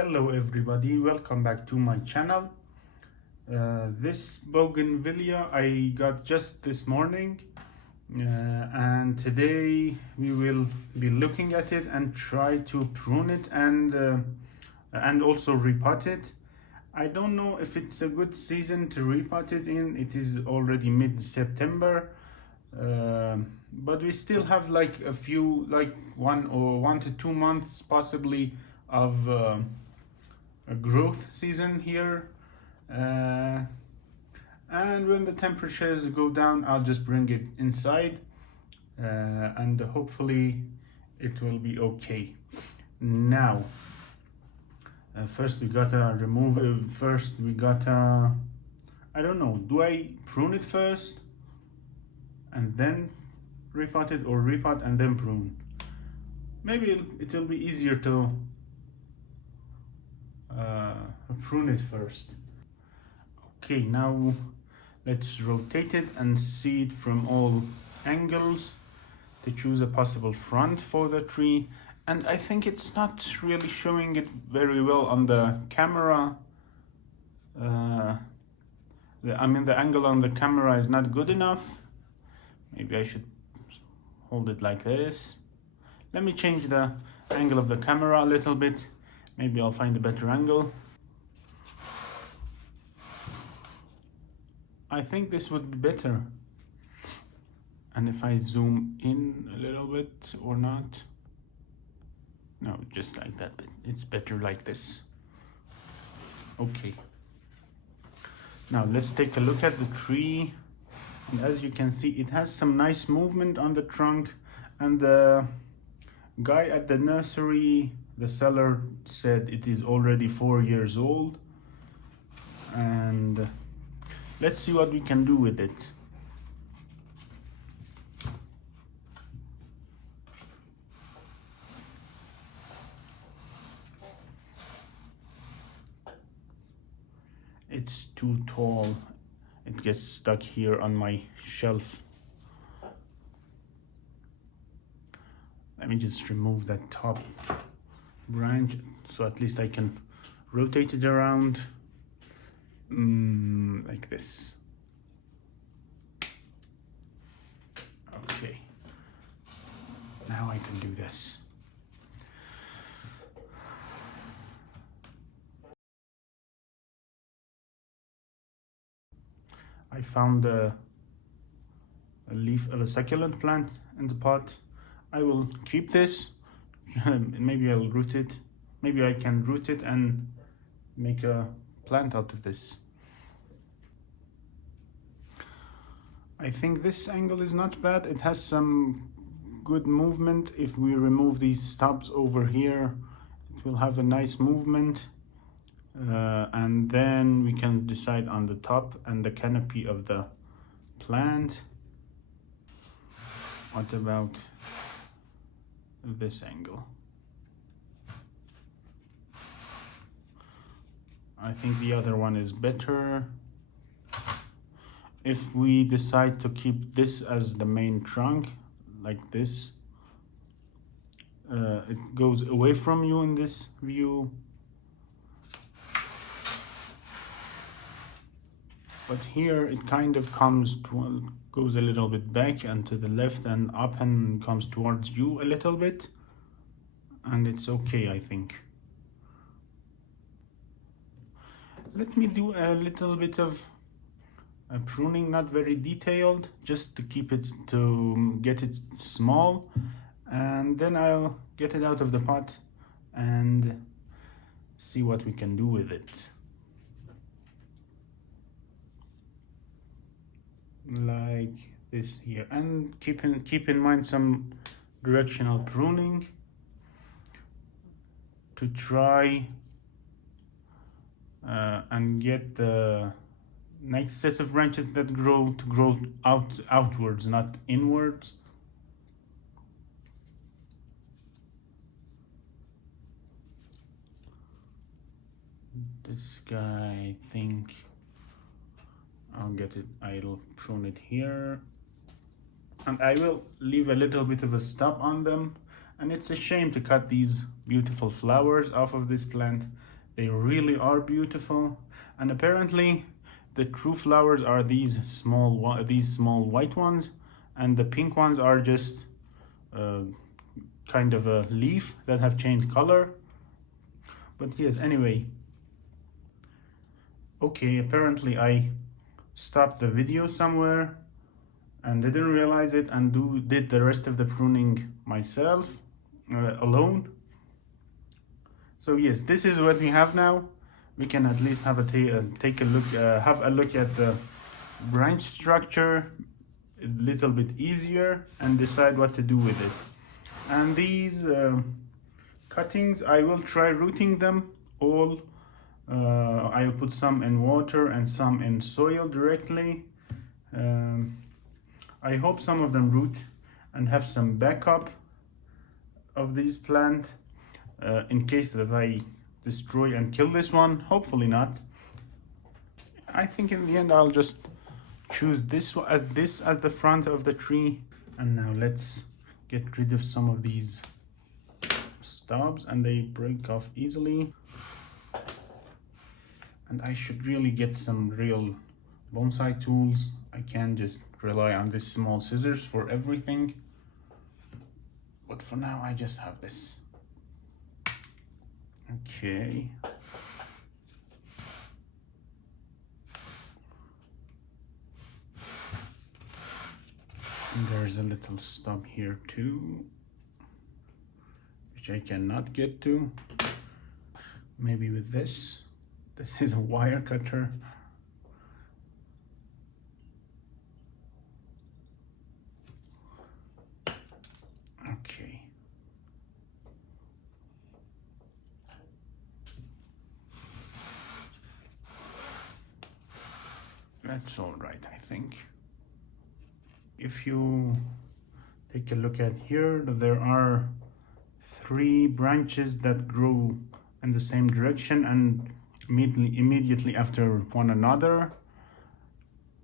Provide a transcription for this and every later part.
Hello everybody, welcome back to my channel. This Bougainvillea I got just this morning, and today we will be looking at it and try to prune it and also repot it. I don't know if it's a good season to repot it in. It is already mid-September, but we still have like a few, like 1 to 2 months possibly of a growth season here, and when the temperatures go down I'll just bring it inside, and hopefully it will be okay. Now first we gotta remove I don't know, do I prune it first and then repot it, or repot and then prune? Maybe it'll be easier to prune it first. Okay, now let's rotate it and see it from all angles to choose a possible front for the tree. And I think it's not really showing it very well on the camera. The angle on the camera is not good enough. Maybe I should hold it like this. Let me change the angle of the camera a little bit. Maybe I'll find a better angle. I think this would be better. And if I zoom in a little bit or not? No, just like that. It's better like this. Okay. Now let's take a look at the tree. And as you can see, it has some nice movement on the trunk. And the guy at the nursery, the seller, said it is already 4 years old. And let's see what we can do with it. It's too tall. It gets stuck here on my shelf. Let me just remove that top branch so at least I can rotate it around like this. Okay, now I can do this. I found a leaf of a succulent plant in the pot. I will keep this. Maybe I'll root it. Maybe I can root it and make a plant out of this. I think this angle is not bad. It has some good movement. If we remove these stubs over here, it will have a nice movement. And then we can decide on the top and the canopy of the plant. What about this angle? I think the other one is better. If we decide to keep this as the main trunk, like this, it goes away from you in this view. But here it kind of goes a little bit back and to the left and up and comes towards you a little bit. And it's okay, I think. Let me do a little bit of pruning, not very detailed, just to get it small. And then I'll get it out of the pot and see what we can do with it. Like this here, and keep in mind some directional pruning to try and get the next set of branches that grow outwards, not inwards. This guy, I think I'll prune it here, and I will leave a little bit of a stub on them. And it's a shame to cut these beautiful flowers off of this plant, They really are beautiful. And apparently the true flowers are these small white ones, and the pink ones are just kind of a leaf that have changed color. But yes, anyway. Okay, apparently I stopped the video somewhere and didn't realize it, and did the rest of the pruning myself alone. So yes, this is what we have now. We can at least have take a look, have a look at the branch structure a little bit easier and decide what to do with it. And these cuttings, I will try rooting them all. I'll put some in water and some in soil directly. I hope some of them root and have some backup of these plants in case that I destroy and kill this one. Hopefully not. I think in the end I'll just choose this as the front of the tree. And now let's get rid of some of these stubs, and they break off easily. And I should really get some real bonsai tools. I can't just rely on these small scissors for everything. But for now, I just have this. Okay. And there's a little stub here too, which I cannot get to. Maybe with this. This is a wire cutter. Okay. That's all right, I think. If you take a look at here, there are 3 branches that grow in the same direction and immediately after one another.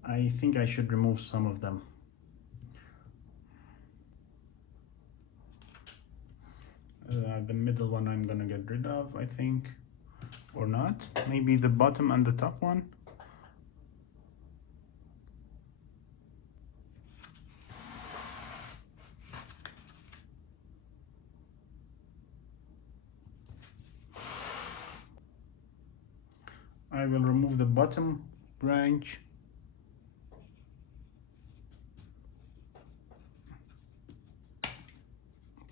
I think I should remove some of them. The middle one I'm gonna get rid of, I think, or not. Maybe the bottom and the top one. I will remove the bottom branch.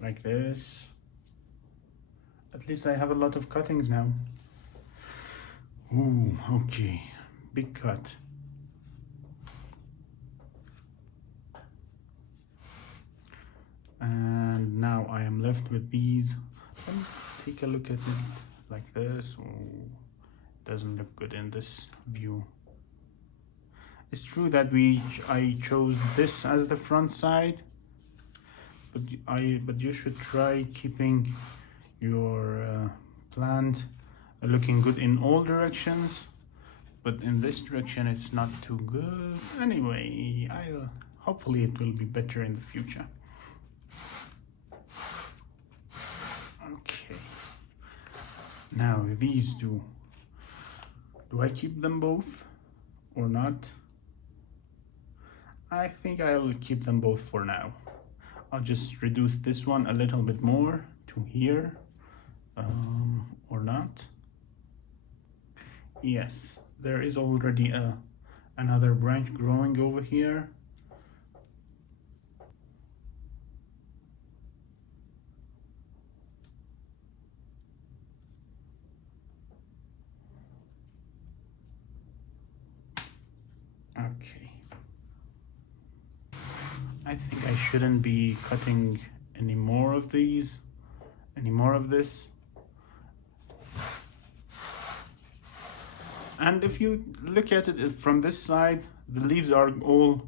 Like this. At least I have a lot of cuttings now. Ooh, okay. Big cut. And now I am left with these. Let me take a look at it like this. Oh. Doesn't look good in this view. It's true that I chose this as the front side, but you should try keeping your plant looking good in all directions. But in this direction, it's not too good. Anyway, hopefully it will be better in the future. Okay. Now these two. Do I keep them both or not? I think I'll keep them both for now. I'll just reduce this one a little bit more to here, or not. Yes, there is already another branch growing over here. Okay. I think I shouldn't be cutting any more of these, any more of this. And if you look at it from this side, the leaves are all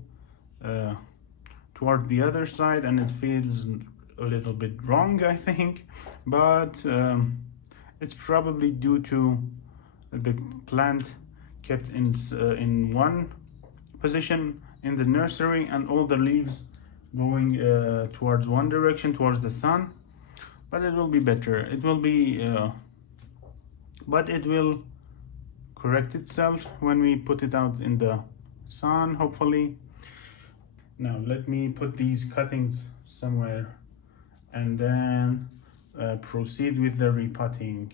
toward the other side, and it feels a little bit wrong, I think. But it's probably due to the plant kept in one position in the nursery, and all the leaves going towards one direction, towards the sun. But it will be better. It will be but it will correct itself when we put it out in the sun, hopefully. Now let me put these cuttings somewhere and then proceed with the repotting.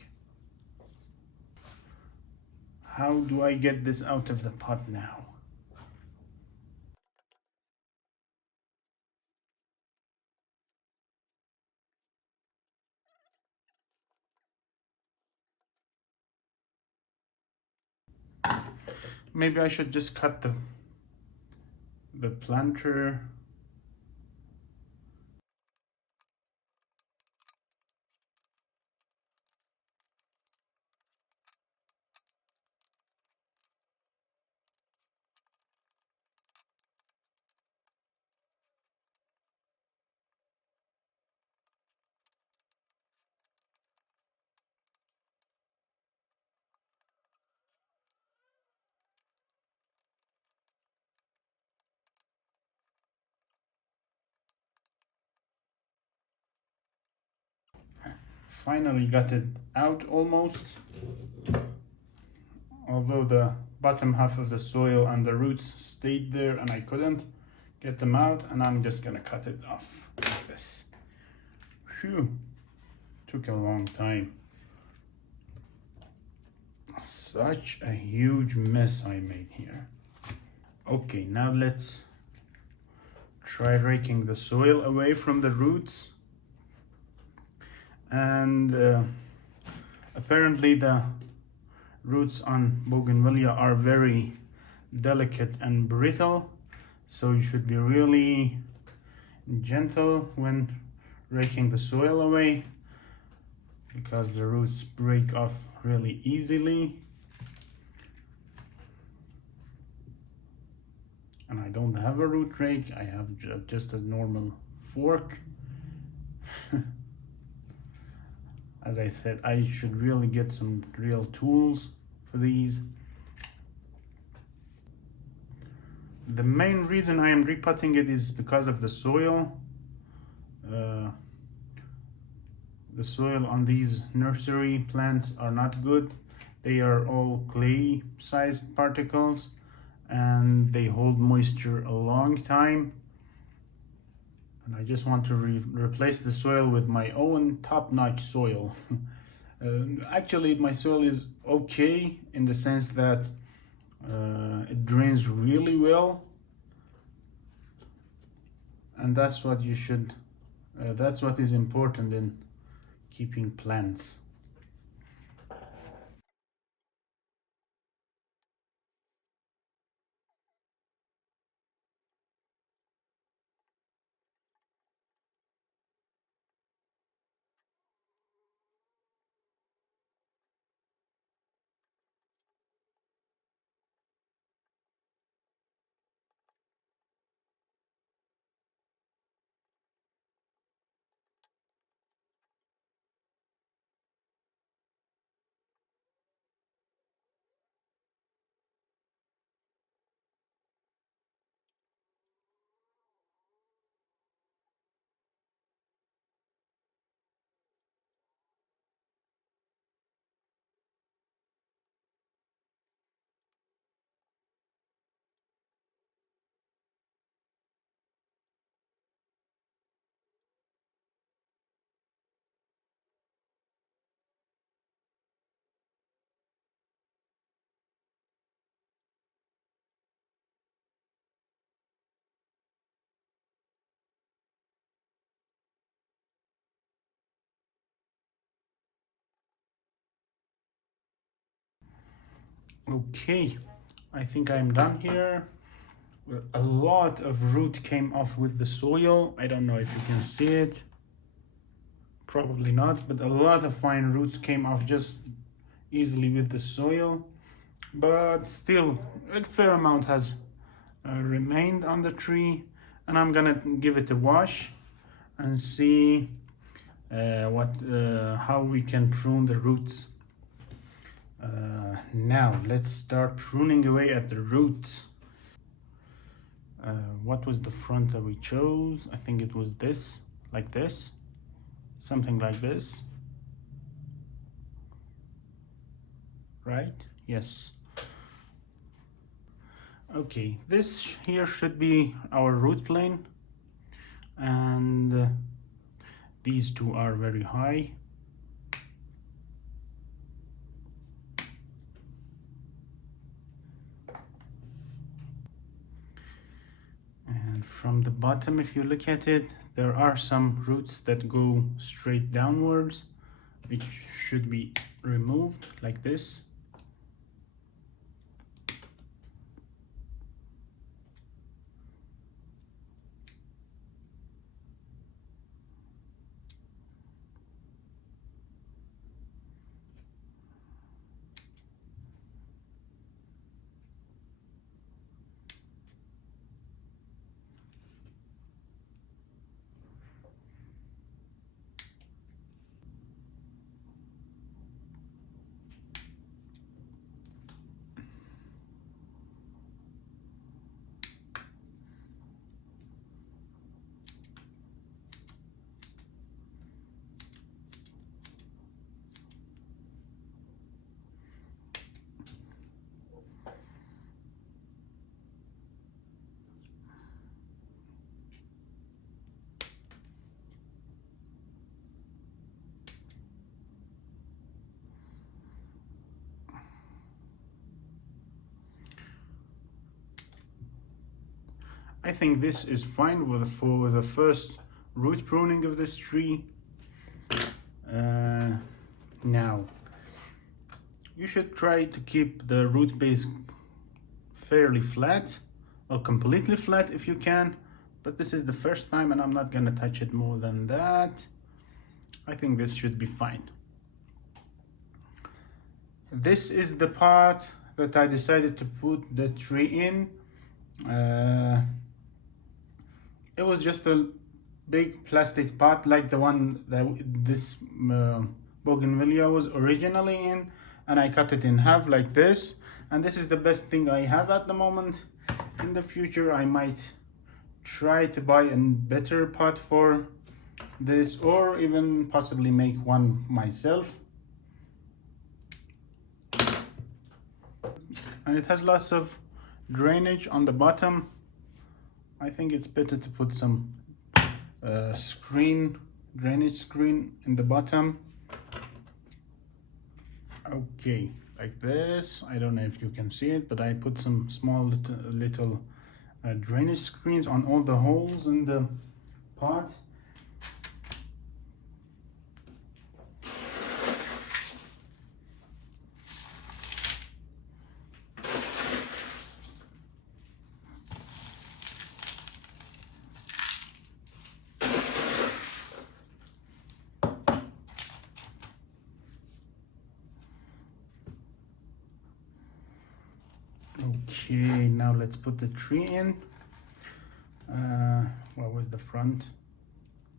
How do I get this out of the pot now? Maybe I should just cut the planter. Finally got it out almost, although the bottom half of the soil and the roots stayed there and I couldn't get them out, and I'm just gonna cut it off like this. Phew, took a long time. Such a huge mess I made here. Okay, now let's try raking the soil away from the roots. And apparently the roots on Bougainvillea are very delicate and brittle, so you should be really gentle when raking the soil away, because the roots break off really easily. And I don't have a root rake, I have just a normal fork. As I said, I should really get some real tools for these. The main reason I am repotting it is because of the soil. The soil on these nursery plants are not good. They are all clay-sized particles and they hold moisture a long time. And I just want to replace the soil with my own top-notch soil. Actually, my soil is okay in the sense that it drains really well, and that's what you should. That's what is important in keeping plants. Okay, I think I'm done here. A lot of root came off with the soil. I don't know if you can see it. Probably not, but a lot of fine roots came off just easily with the soil. But still, a fair amount has remained on the tree, and I'm gonna give it a wash and see how we can prune the roots. Now let's start pruning away at the roots. What was the front that we chose? I think it was this, like this, something like this. right? Yes. Okay, this here should be our root plane, and these two are very high. And from the bottom, if you look at it, there are some roots that go straight downwards, which should be removed like this. I think this is fine for the first root pruning of this tree. Now, you should try to keep the root base fairly flat, or completely flat if you can, but this is the first time and I'm not gonna touch it more than that. I think this should be fine. This is the pot that I decided to put the tree in. It was just a big plastic pot like the one that this Bougainvillea was originally in, and I cut it in half like this, and this is the best thing I have at the moment. In the future I might try to buy a better pot for this, or even possibly make one myself. And it has lots of drainage on the bottom. I think it's better to put some drainage screen in the bottom. Okay, like this. I don't know if you can see it, but I put some small little drainage screens on all the holes in the pot. Okay, now let's put the tree in. What was the front?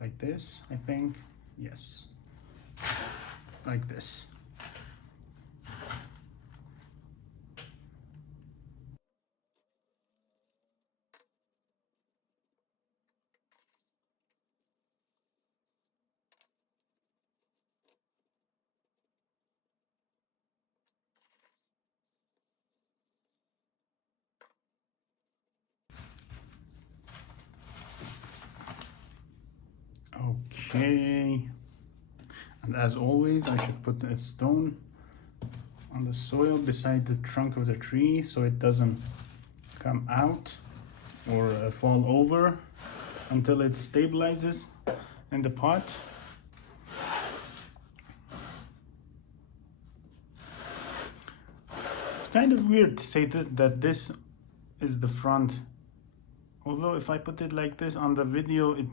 Like this, I think. Yes, like this. Okay, and as always I should put a stone on the soil beside the trunk of the tree so it doesn't come out or fall over until it stabilizes in the pot. It's kind of weird to say that this is the front, although if I put it like this on the video it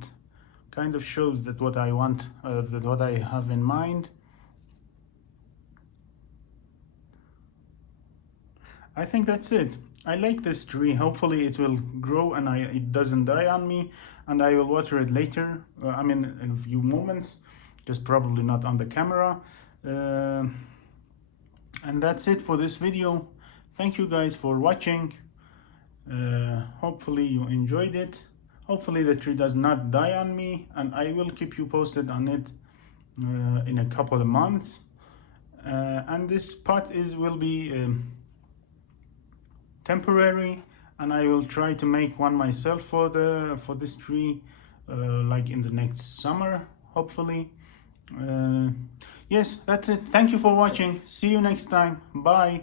kind of shows that what I want, that what I have in mind. I think that's it. I like this tree. Hopefully it will grow and it doesn't die on me, and I will water it later. I mean in a few moments, just probably not on the camera. And that's it for this video. Thank you guys for watching. Hopefully you enjoyed it. Hopefully the tree does not die on me, and I will keep you posted on it in a couple of months. and this pot will be temporary, and I will try to make one myself for this tree, like in the next summer, hopefully. Yes, that's it. Thank you for watching. See you next time. Bye.